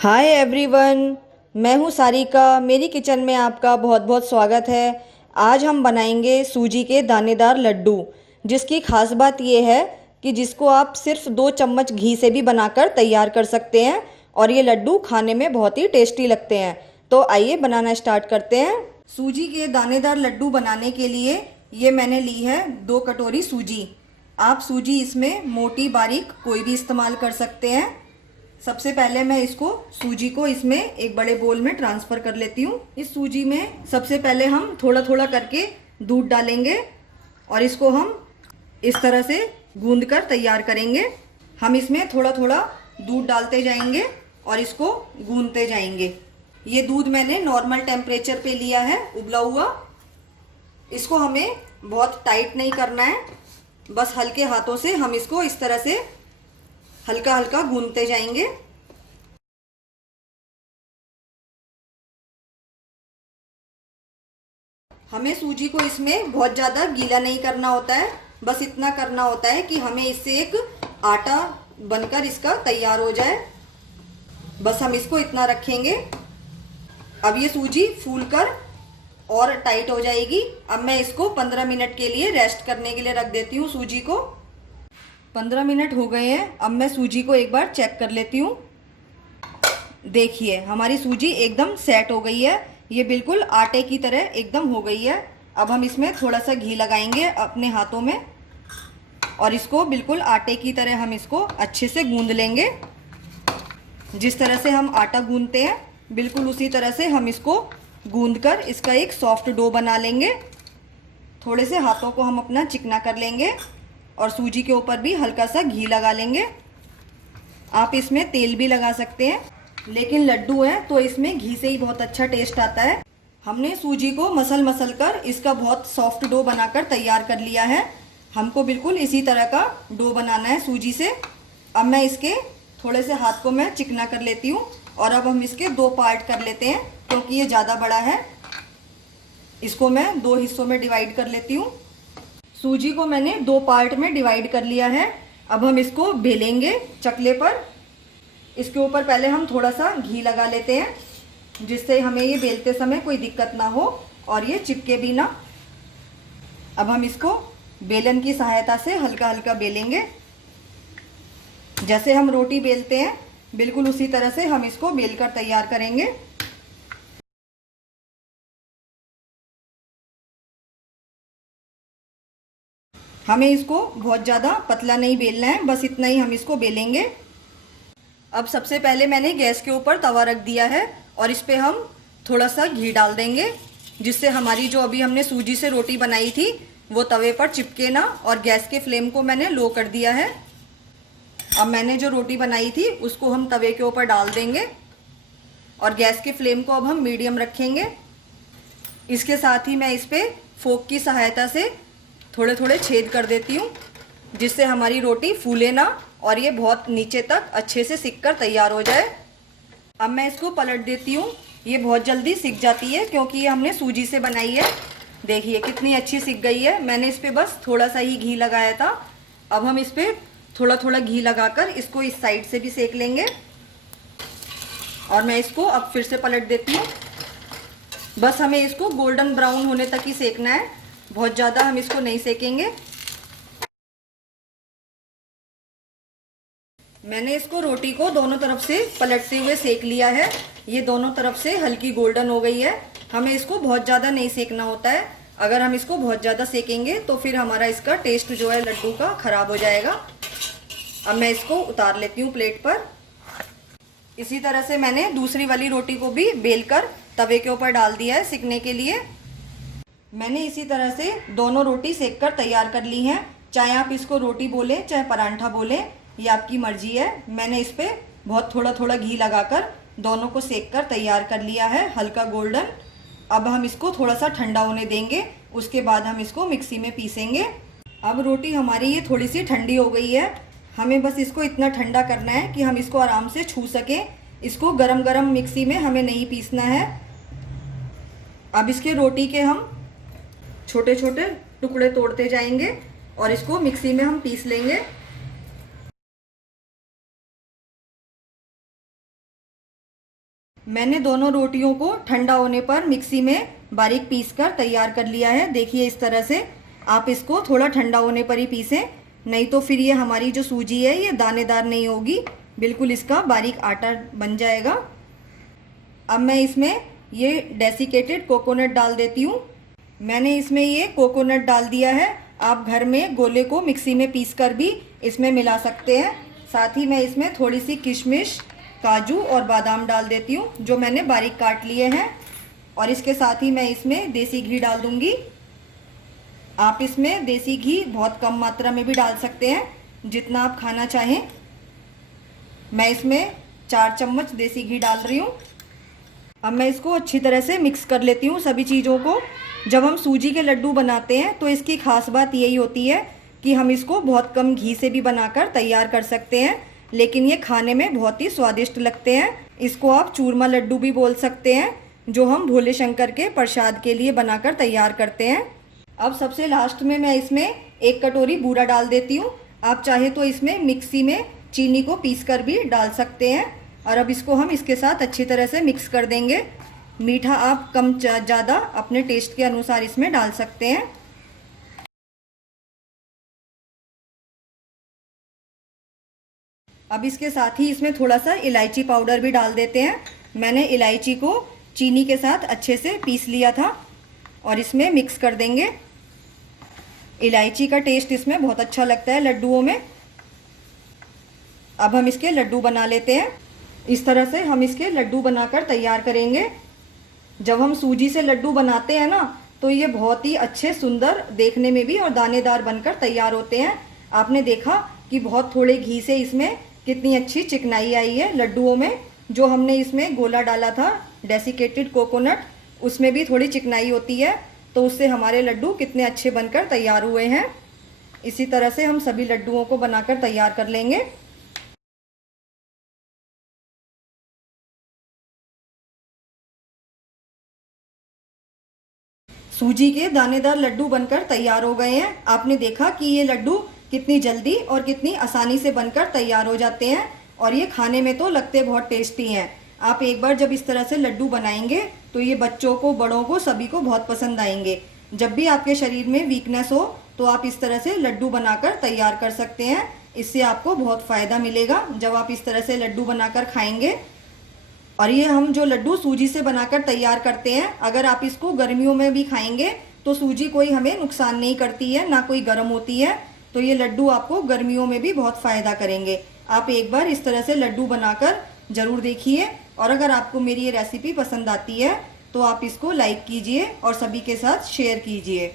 Hi everyone, मैं हूँ सारिका। मेरी किचन में आपका बहुत बहुत स्वागत है। आज हम बनाएंगे सूजी के दानेदार लड्डू, जिसकी खास बात यह है कि जिसको आप सिर्फ 2 चम्मच घी से भी बनाकर तैयार कर सकते हैं और ये लड्डू खाने में बहुत ही टेस्टी लगते हैं। तो आइए बनाना स्टार्ट करते हैं। सूजी के दानेदार लड्डू बनाने के लिए ये मैंने ली है 2 कटोरी सूजी। आप सूजी इसमें मोटी बारीक कोई भी इस्तेमाल कर सकते हैं। सबसे पहले मैं सूजी को इसमें एक बड़े बोल में ट्रांसफ़र कर लेती हूँ। इस सूजी में सबसे पहले हम थोड़ा थोड़ा करके दूध डालेंगे और इसको हम इस तरह से गूंद कर तैयार करेंगे। हम इसमें थोड़ा थोड़ा दूध डालते जाएंगे और इसको गूंदते जाएंगे। ये दूध मैंने नॉर्मल टेम्परेचर पे लिया है, उबला हुआ। इसको हमें बहुत टाइट नहीं करना है, बस हल्के हाथों से हम इसको इस तरह से हल्का हल्का गूंदते जाएंगे। हमें सूजी को इसमें बहुत ज़्यादा गीला नहीं करना होता है, बस इतना करना होता है कि हमें इससे एक आटा बनकर इसका तैयार हो जाए। बस हम इसको इतना रखेंगे। अब ये सूजी फूलकर और टाइट हो जाएगी। अब मैं इसको 15 मिनट के लिए रेस्ट करने के लिए रख देती हूँ सूजी को। 15 मिनट हो गए हैं। अब मैं सूजी को एक बार चेक कर लेती हूँ। देखिए हमारी सूजी एकदम सेट हो गई है, ये बिल्कुल आटे की तरह एकदम हो गई है। अब हम इसमें थोड़ा सा घी लगाएंगे अपने हाथों में और इसको बिल्कुल आटे की तरह हम इसको अच्छे से गूंद लेंगे। जिस तरह से हम आटा गूंदते हैं बिल्कुल उसी तरह से हम इसको गूंदकर इसका एक सॉफ्ट डो बना लेंगे। थोड़े से हाथों को हम अपना चिकना कर लेंगे और सूजी के ऊपर भी हल्का सा घी लगा लेंगे। आप इसमें तेल भी लगा सकते हैं, लेकिन लड्डू है तो इसमें घी से ही बहुत अच्छा टेस्ट आता है। हमने सूजी को मसल मसल कर इसका बहुत सॉफ्ट डो बनाकर तैयार कर लिया है। हमको बिल्कुल इसी तरह का डो बनाना है सूजी से। अब मैं इसके थोड़े से हाथ को मैं चिकना कर लेती हूँ और अब हम इसके 2 पार्ट कर लेते हैं, क्योंकि ये ज़्यादा बड़ा है। इसको मैं 2 हिस्सों में डिवाइड कर लेती हूँ। सूजी को मैंने 2 पार्ट में डिवाइड कर लिया है। अब हम इसको बेलेंगे चकले पर। इसके ऊपर पहले हम थोड़ा सा घी लगा लेते हैं, जिससे हमें ये बेलते समय कोई दिक्कत ना हो और ये चिपके भी ना। अब हम इसको बेलन की सहायता से हल्का हल्का बेलेंगे। जैसे हम रोटी बेलते हैं बिल्कुल उसी तरह से हम इसको बेलकर तैयार करेंगे। हमें इसको बहुत ज़्यादा पतला नहीं बेलना है, बस इतना ही हम इसको बेलेंगे। अब सबसे पहले मैंने गैस के ऊपर तवा रख दिया है और इस पे हम थोड़ा सा घी डाल देंगे, जिससे हमारी जो अभी हमने सूजी से रोटी बनाई थी वो तवे पर चिपके ना। और गैस के फ्लेम को मैंने लो कर दिया है। अब मैंने जो रोटी बनाई थी उसको हम तवे के ऊपर डाल देंगे और गैस के फ्लेम को अब हम मीडियम रखेंगे। इसके साथ ही मैं इस पे फोक की सहायता से थोड़े थोड़े छेद कर देती हूँ, जिससे हमारी रोटी फूले ना और ये बहुत नीचे तक अच्छे से सिक कर तैयार हो जाए। अब मैं इसको पलट देती हूँ। ये बहुत जल्दी सिक जाती है क्योंकि ये हमने सूजी से बनाई है। देखिए कितनी अच्छी सिक गई है। मैंने इस पे बस थोड़ा सा ही घी लगाया था। अब हम इस पे थोड़ा थोड़ा घी लगाकर इसको इस साइड से भी सेक लेंगे और मैं इसको अब फिर से पलट देती हूँ। बस हमें इसको गोल्डन ब्राउन होने तक ही सेकना है, बहुत ज़्यादा हम इसको नहीं सेकेंगे। मैंने इसको रोटी को दोनों तरफ से पलटते हुए सेक लिया है। ये दोनों तरफ से हल्की गोल्डन हो गई है। हमें इसको बहुत ज़्यादा नहीं सेकना होता है। अगर हम इसको बहुत ज़्यादा सेकेंगे तो फिर हमारा इसका टेस्ट जो है लड्डू का ख़राब हो जाएगा। अब मैं इसको उतार लेती हूँ प्लेट पर। इसी तरह से मैंने दूसरी वाली रोटी को भी बेलकर तवे के ऊपर डाल दिया है सिकने के लिए। मैंने इसी तरह से दोनों रोटी सेक कर तैयार कर ली हैं। चाहे आप इसको रोटी बोलें चाहे परांठा बोलें, ये आपकी मर्जी है। मैंने इस पे बहुत थोड़ा थोड़ा घी लगाकर दोनों को सेक कर तैयार कर लिया है, हल्का गोल्डन। अब हम इसको थोड़ा सा ठंडा होने देंगे, उसके बाद हम इसको मिक्सी में पीसेंगे। अब रोटी हमारी ये थोड़ी सी ठंडी हो गई है। हमें बस इसको इतना ठंडा करना है कि हम इसको आराम से छू सकें। इसको गरम गरम मिक्सी में हमें नहीं पीसना है। अब इसके रोटी के हम छोटे छोटे टुकड़े तोड़ते जाएंगे और इसको मिक्सी में हम पीस लेंगे। मैंने दोनों रोटियों को ठंडा होने पर मिक्सी में बारीक पीस कर तैयार कर लिया है। देखिए इस तरह से आप इसको थोड़ा ठंडा होने पर ही पीसें, नहीं तो फिर ये हमारी जो सूजी है ये दानेदार नहीं होगी, बिल्कुल इसका बारीक आटा बन जाएगा। अब मैं इसमें ये डेसिकेटेड कोकोनट डाल देती हूँ। मैंने इसमें ये कोकोनट डाल दिया है। आप घर में गोले को मिक्सी में पीस कर भी इसमें मिला सकते हैं। साथ ही मैं इसमें थोड़ी सी किशमिश, काजू और बादाम डाल देती हूँ जो मैंने बारीक काट लिए हैं। और इसके साथ ही मैं इसमें देसी घी डाल दूँगी। आप इसमें देसी घी बहुत कम मात्रा में भी डाल सकते हैं, जितना आप खाना चाहें। मैं इसमें 4 चम्मच देसी घी डाल रही हूँ। अब मैं इसको अच्छी तरह से मिक्स कर लेती हूँ सभी चीज़ों को। जब हम सूजी के लड्डू बनाते हैं तो इसकी खास बात यही होती है कि हम इसको बहुत कम घी से भी बनाकर तैयार कर सकते हैं, लेकिन ये खाने में बहुत ही स्वादिष्ट लगते हैं। इसको आप चूरमा लड्डू भी बोल सकते हैं, जो हम भोले शंकर के प्रसाद के लिए बनाकर तैयार करते हैं। अब सबसे लास्ट में मैं इसमें 1 कटोरी बूरा डाल देती हूँ। आप चाहे तो इसमें मिक्सी में चीनी को पीस कर भी डाल सकते हैं। और अब इसको हम इसके साथ अच्छी तरह से मिक्स कर देंगे। मीठा आप कम ज़्यादा अपने टेस्ट के अनुसार इसमें डाल सकते हैं। अब इसके साथ ही इसमें थोड़ा सा इलायची पाउडर भी डाल देते हैं। मैंने इलायची को चीनी के साथ अच्छे से पीस लिया था और इसमें मिक्स कर देंगे। इलायची का टेस्ट इसमें बहुत अच्छा लगता है लड्डुओं में। अब हम इसके लड्डू बना लेते हैं। इस तरह से हम इसके लड्डू बनाकर तैयार करेंगे। जब हम सूजी से लड्डू बनाते हैं ना, तो ये बहुत ही अच्छे, सुंदर देखने में भी और दानेदार बनकर तैयार होते हैं। आपने देखा कि बहुत थोड़े घी से इसमें कितनी अच्छी चिकनाई आई है लड्डुओं में। जो हमने इसमें गोला डाला था डेसिकेटेड कोकोनट, उसमें भी थोड़ी चिकनाई होती है, तो उससे हमारे लड्डू कितने अच्छे बनकर तैयार हुए हैं। इसी तरह से हम सभी लड्डुओं को बनाकर तैयार कर लेंगे। सूजी के दानेदार लड्डू बनकर तैयार हो गए हैं। आपने देखा कि ये लड्डू कितनी जल्दी और कितनी आसानी से बनकर तैयार हो जाते हैं और ये खाने में तो लगते बहुत टेस्टी हैं। आप एक बार जब इस तरह से लड्डू बनाएंगे तो ये बच्चों को, बड़ों को, सभी को बहुत पसंद आएंगे। जब भी आपके शरीर में वीकनेस हो तो आप इस तरह से लड्डू बनाकर तैयार कर सकते हैं। इससे आपको बहुत फ़ायदा मिलेगा जब आप इस तरह से लड्डू बनाकर खाएंगे। और ये हम जो लड्डू सूजी से बनाकर तैयार करते हैं, अगर आप इसको गर्मियों में भी खाएंगे तो सूजी कोई हमें नुकसान नहीं करती है, ना कोई गर्म होती है। तो ये लड्डू आपको गर्मियों में भी बहुत फ़ायदा करेंगे। आप एक बार इस तरह से लड्डू बनाकर ज़रूर देखिए। और अगर आपको मेरी ये रेसिपी पसंद आती है तो आप इसको लाइक कीजिए और सभी के साथ शेयर कीजिए।